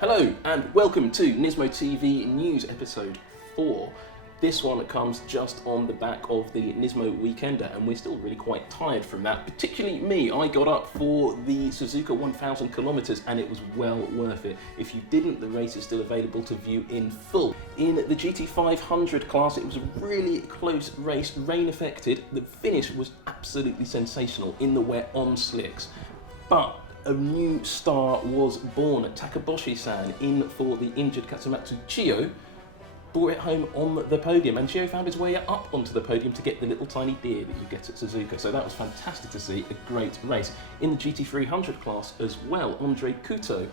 Hello and welcome to Nismo TV News episode 4. This one comes just on the back of the Nismo Weekender, and we're still really quite tired from that, particularly me. I got up for the Suzuka 1000 kilometers and it was well worth it. If you didn't, the race is still available to view in full. In the GT500 class, it was a really close race, rain affected. The finish was absolutely sensational in the wet on slicks. But a new star was born. Takaboshi-san, in for the injured Katsumatsu Chiyo, brought it home on the podium, and Chiyo found his way up onto the podium to get the little tiny deer that you get at Suzuka. So that was fantastic to see, a great race. In the GT300 class as well, Andre Kuto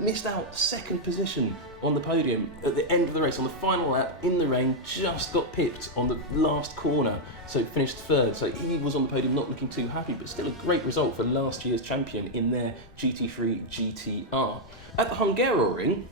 missed out second position on the podium at the end of the race on the final lap in the rain, just got pipped on the last corner, so finished third. So he was on the podium not looking too happy, but still a great result for last year's champion in their GT3 GT-R. At the Hungaroring,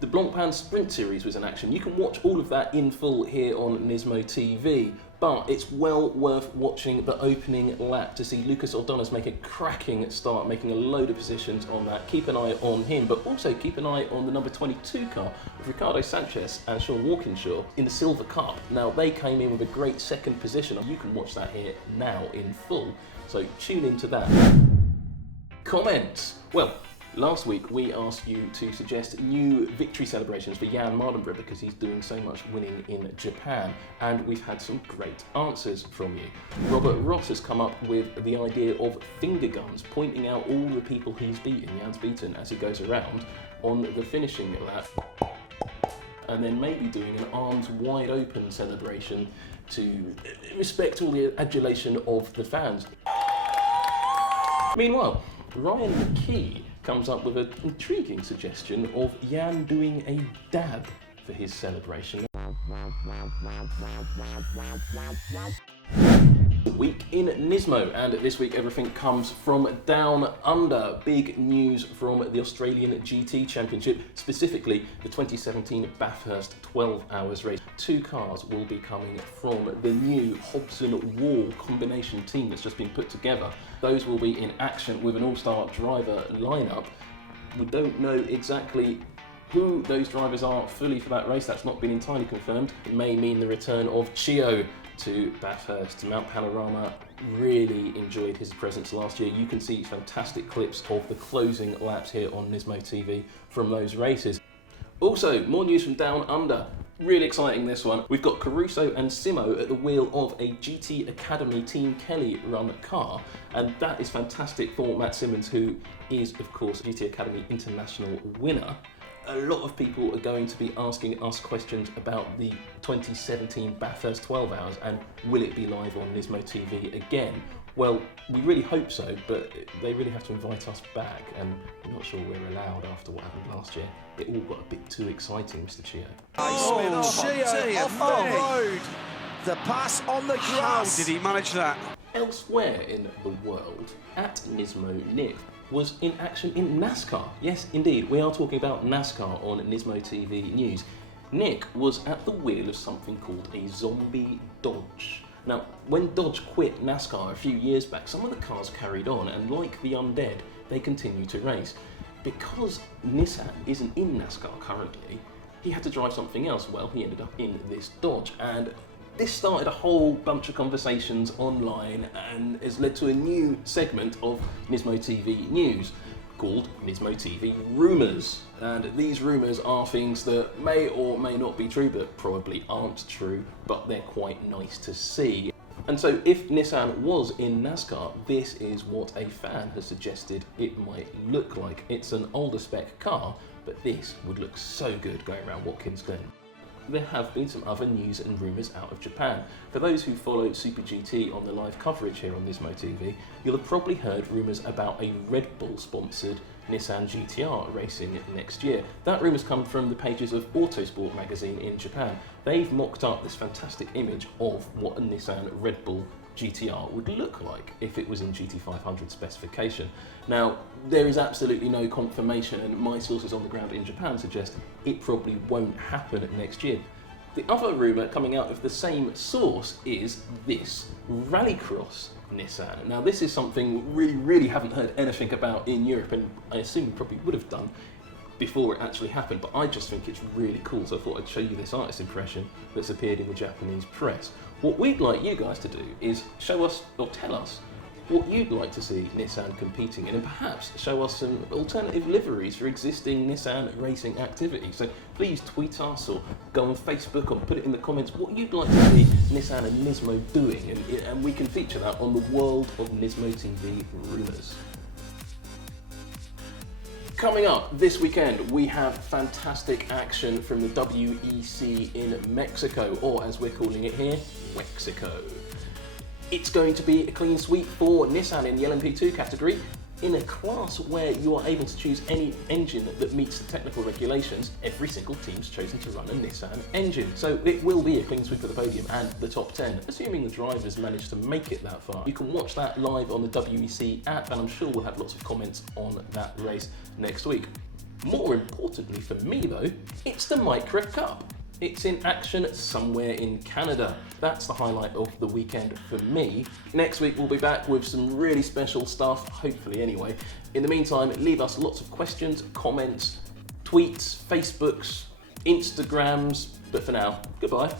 the Blancpain Sprint series was in action. You can watch all of that in full here on Nismo TV, but it's well worth watching the opening lap to see Lucas Ordonez make a cracking start, making a load of positions on that. Keep an eye on him, but also keep an eye on the number 22 car of Ricardo Sanchez and Sean Walkinshaw in the Silver Cup. Now, they came in with a great second position. You can watch that here now in full, so tune into that. Comments. Well, last week we asked you to suggest new victory celebrations for Jan Mardenborough because he's doing so much winning in Japan, and we've had some great answers from you. Robert Ross has come up with the idea of finger guns, pointing out all the people he's beaten, Jan's beaten, as he goes around on the finishing lap, and then maybe doing an arms wide open celebration to respect all the adulation of the fans. Meanwhile, Ryan McKee comes up with an intriguing suggestion of Jan doing a dab for his celebration. Week in Nismo, and this week everything comes from down under. Big news from the Australian GT Championship, specifically the 2017 Bathurst 12 hours race. Two cars will be coming from the new Hobson-Wall combination team that's just been put together. Those will be in action with an all-star driver lineup. We don't know exactly who those drivers are fully for that race. That's not been entirely confirmed. It may mean the return of Chiyo to Bathurst. Mount Panorama really enjoyed his presence last year. You can see fantastic clips of the closing laps here on Nismo TV from those races. Also, more news from down under. Really exciting, this one. We've got Caruso and Simo at the wheel of a GT Academy Team Kelly run car, and that is fantastic for Matt Simmons, who is, of course, GT Academy International winner. A lot of people are going to be asking us questions about the 2017 Bathurst 12 hours and will it be live on Nismo TV again? Well, we really hope so, but they really have to invite us back, and I'm not sure we're allowed after what happened last year. It all got a bit too exciting, Mr. Chiyo. Chiyo off the road. The pass on the grass. How did he manage that? Elsewhere in the world, at Nismo, Nick was in action in NASCAR. Yes, indeed, we are talking about NASCAR on Nismo TV News. Nick was at the wheel of something called a zombie Dodge. Now, when Dodge quit NASCAR a few years back, some of the cars carried on, and like the undead, they continue to race. Because Nissan isn't in NASCAR currently, he had to drive something else. Well, he ended up in this Dodge, and this started a whole bunch of conversations online and has led to a new segment of Nismo TV News called Nismo TV Rumours. And these rumours are things that may or may not be true, but probably aren't true, but they're quite nice to see. And so if Nissan was in NASCAR, this is what a fan has suggested it might look like. It's an older spec car, but this would look so good going around Watkins Glen. There have been some other news and rumours out of Japan. For those who follow Super GT on the live coverage here on Nismo TV, you'll have probably heard rumours about a Red Bull sponsored Nissan GT-R racing next year. That rumour's come from the pages of Autosport magazine in Japan. They've mocked up this fantastic image of what a Nissan Red Bull GT-R would look like if it was in GT500 specification. Now, there is absolutely no confirmation, and my sources on the ground in Japan suggest it probably won't happen next year. The other rumour coming out of the same source is this Rallycross Nissan. Now, this is something we really haven't heard anything about in Europe, and I assume we probably would have done before it actually happened, but I just think it's really cool, so I thought I'd show you this artist impression that's appeared in the Japanese press. What we'd like you guys to do is show us, or tell us, what you'd like to see Nissan competing in, and perhaps show us some alternative liveries for existing Nissan racing activity. So please tweet us or go on Facebook or put it in the comments what you'd like to see Nissan and Nismo doing, and we can feature that on the World of Nismo TV Rumours. Coming up this weekend, we have fantastic action from the WEC in Mexico, or as we're calling it here, Wexico. It's going to be a clean sweep for Nissan in the LMP2 category, in a class where you are able to choose any engine that meets the technical regulations. Every single team's chosen to run a Nissan engine. So it will be a clean sweep of the podium and the top 10, assuming the drivers manage to make it that far. You can watch that live on the WEC app, and I'm sure we'll have lots of comments on that race next week. More importantly for me though, it's the Micra Cup. It's in action somewhere in Canada. That's the highlight of the weekend for me. Next week we'll be back with some really special stuff, hopefully anyway. In the meantime, leave us lots of questions, comments, tweets, Facebooks, Instagrams, but for now, goodbye.